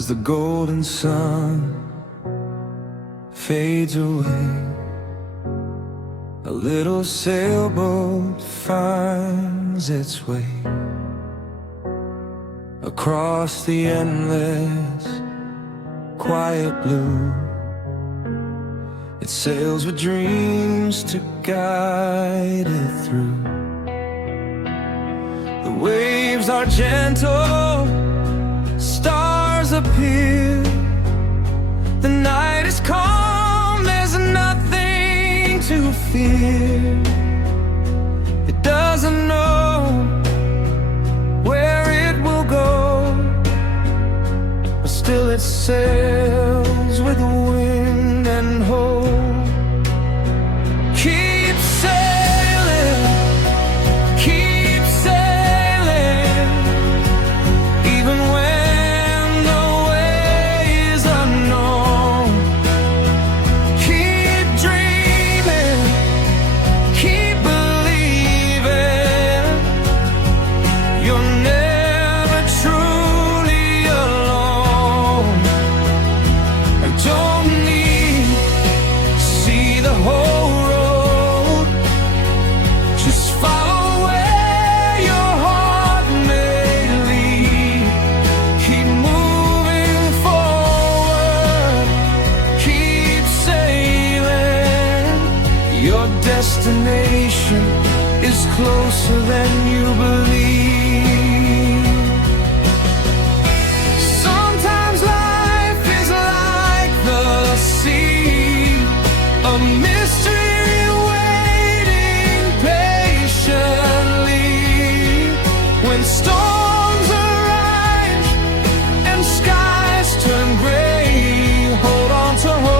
as the golden sun fades away. A little sailboat finds its way across the endless quiet blue. It sails with dreams to guide it through. The waves are gentle, stars appear. The night is calm, there's nothing to fear. It doesn't know where it will go, but still it sails with the wind and hope. Keep sailing, keep sailing, even when the way is unknown. Keep dreaming, keep believing, you're never truly alone. And don't need to see the whole road, just follow where your heart may lead. Keep moving forward, keep sailing. Your destination is closer than you believe. Sometimes life is like the sea, a mystery waiting patiently. When storms arise and skies turn gray, hold on to hope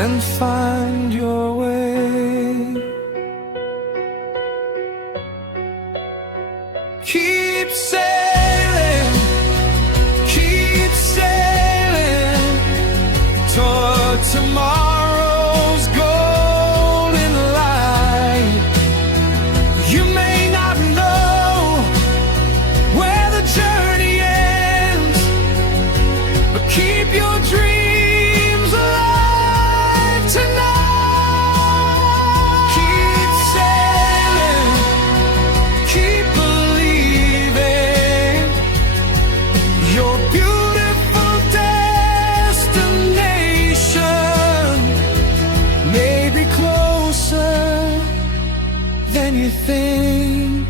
and find your way. Keep sailing, keep sailing toward tomorrow's golden light. You may not know where the journey ends, but keep your dreams alive tonight. Keep sailing, keep believing, your beautiful destination may be closer than you think.